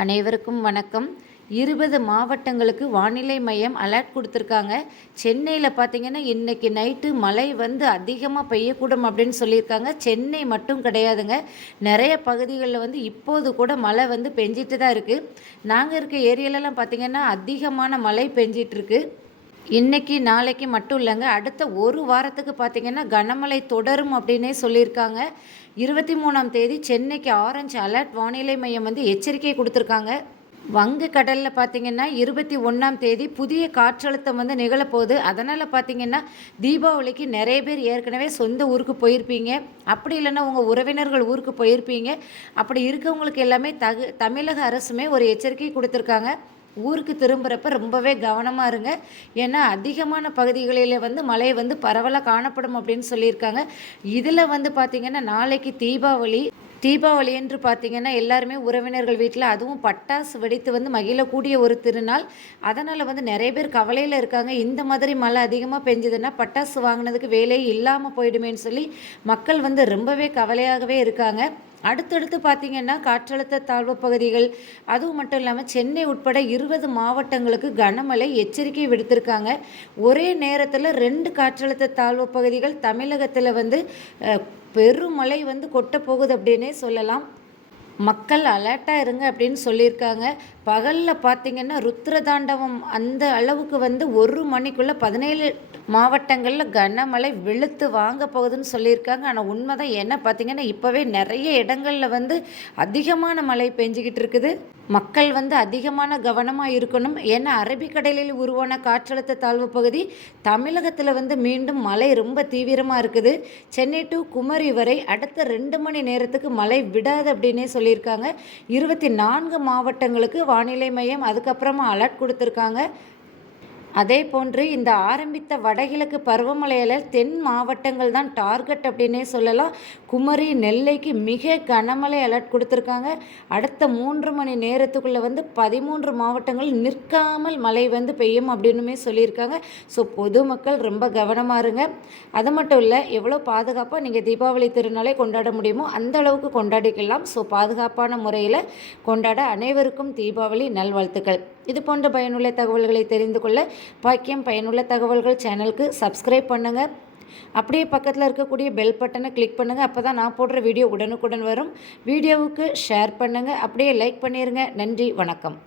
அனைவருக்கும் வணக்கம். இருபது மாவட்டங்களுக்கு வானிலை மையம் அலர்ட் கொடுத்துருக்காங்க. சென்னையில் பார்த்தீங்கன்னா இன்றைக்கி நைட்டு மழை வந்து அதிகமாக பெய்யக்கூடும் அப்படின்னு சொல்லியிருக்காங்க. சென்னை மட்டும் கிடையாதுங்க. நிறைய பகுதிகளில் வந்து இப்போது கூட மழை வந்து பெஞ்சிட்டு தான் இருக்குது நாங்கள் இருக்க ஏரியாலலாம் பார்த்திங்கன்னா அதிகமான மழை பெஞ்சிட்ருக்கு இன்னைக்கு நாளைக்கு மட்டும் இல்லைங்க. அடுத்த ஒரு வாரத்துக்கு பார்த்திங்கன்னா கனமழை தொடரும் அப்படின்னே சொல்லியிருக்காங்க. இருபத்தி மூணாம் தேதி சென்னைக்கு ஆரஞ்சு அலர்ட். வானிலை மையம் வந்து எச்சரிக்கை கொடுத்துருக்காங்க. வங்க கடலில் பார்த்தீங்கன்னா இருபத்தி ஒன்றாம் தேதி புதிய காற்றழுத்தம் வந்து நிகழப்போகுது. அதனால் பார்த்தீங்கன்னா தீபாவளிக்கு நிறைய பேர் ஏற்கனவே சொந்த ஊருக்கு போயிருப்பீங்க. அப்படி இல்லைன்னா உங்கள் உறவினர்கள் ஊருக்கு போயிருப்பீங்க. அப்படி இருக்கவங்களுக்கு எல்லாமே தகு தமிழக அரசுமே ஒரு எச்சரிக்கை கொடுத்துருக்காங்க. ஊருக்கு திரும்புகிறப்ப ரொம்பவே கவனமாக இருங்க. ஏன்னா அதிகமான பகுதிகளில் வந்து மழை வந்து பரவலாக காணப்படும் அப்படின்னு சொல்லியிருக்காங்க. இதில் வந்து பார்த்திங்கன்னா நாளைக்கு தீபாவளி தீபாவளி என்று பார்த்திங்கன்னா எல்லாருமே உறவினர்கள் வீட்டில் அதுவும் பட்டாசு வெடித்து வந்து மகிழக்கூடிய ஒரு திருநாள். அதனால் வந்து நிறைய பேர் கவலையில் இருக்காங்க. இந்த மாதிரி மழை அதிகமாக பெஞ்சதுன்னா பட்டாசு வாங்கினதுக்கு வேலையே இல்லாமல் போயிடுமேன்னு சொல்லி மக்கள் வந்து ரொம்பவே கவலையாகவே இருக்காங்க. அடுத்தடுத்து பார்த்திங்கன்னா காற்றழுத்த தாழ்வு பகுதிகள் அதுவும் மட்டும் இல்லாமல் சென்னை உட்பட இருபது மாவட்டங்களுக்கு கனமழை எச்சரிக்கை விடுத்திருக்காங்க. ஒரே நேரத்தில் ரெண்டு காற்றழுத்த தாழ்வு பகுதிகள் தமிழகத்தில் வந்து பெருமழை வந்து கொட்ட போகுது அப்படின்னே சொல்லலாம். மக்கள் அலர்ட்டாக இருங்க அப்படின்னு சொல்லியிருக்காங்க. பகலில் பார்த்திங்கன்னா ருத்ரதாண்டவம் அந்த அளவுக்கு வந்து ஒரு மணிக்குள்ளே பதினேழு மாவட்டங்களில் கனமழை வெளுத்து வாங்க போகுதுன்னு சொல்லியிருக்காங்க. ஆனால் உண்மை தான் என்ன பார்த்திங்கன்னா இப்போவே நிறைய இடங்களில் வந்து அதிகமான மழை பெஞ்சிக்கிட்டு இருக்குது. மக்கள் வந்து அதிகமான கவனமாக இருக்கணும். ஏன்னா அரபிக்கடலில் உருவான காற்றழுத்த தாழ்வு பகுதி தமிழகத்தில் வந்து மீண்டும் மழை ரொம்ப தீவிரமாக இருக்குது. சென்னை டு குமரி வரை அடுத்த ரெண்டு மணி நேரத்துக்கு மழை விடாது அப்படின்னே சொல்லியிருக்காங்க. இருபத்தி நான்கு மாவட்டங்களுக்கு வானிலை மையம் அதுக்கப்புறமா அலர்ட் கொடுத்துருக்காங்க. அதே போன்று இந்த ஆரம்பித்த வடகிழக்கு பருவமழையில் தென் மாவட்டங்கள் தான் டார்கெட் அப்படின்னே சொல்லலாம். குமரி நெல்லைக்கு மிக கனமழை அலர்ட் கொடுத்துருக்காங்க. அடுத்த மூன்று மணி நேரத்துக்குள்ளே வந்து பதிமூன்று மாவட்டங்கள் நிற்காமல் மழை வந்து பெய்யும் அப்படின்னுமே சொல்லியிருக்காங்க. ஸோ பொதுமக்கள் ரொம்ப கவனமாக இருங்க. அது மட்டும் இல்லை எவ்வளோ பாதுகாப்பாக நீங்கள் தீபாவளி திருநாளை கொண்டாட முடியுமோ அந்த அளவுக்கு கொண்டாடிக்கலாம். ஸோ பாதுகாப்பான முறையில் கொண்டாட அனைவருக்கும் தீபாவளி நல்வாழ்த்துக்கள். இது போன்ற பயனுள்ள தகவல்களை தெரிந்து கொள்ள பாக்கியம் பயனுள்ள தகவல்கள் சேனலுக்கு சப்ஸ்கிரைப் பண்ணுங்கள் அப்படியே பக்கத்தில் இருக்கக்கூடிய பெல் பட்டனை கிளிக் பண்ணுங்கள் அப்போ தான் நான் போடுற வீடியோ உடனுக்குடன் வரும். வீடியோவுக்கு ஷேர் பண்ணுங்கள் அப்படியே லைக் பண்ணிடுங்க நன்றி வணக்கம்.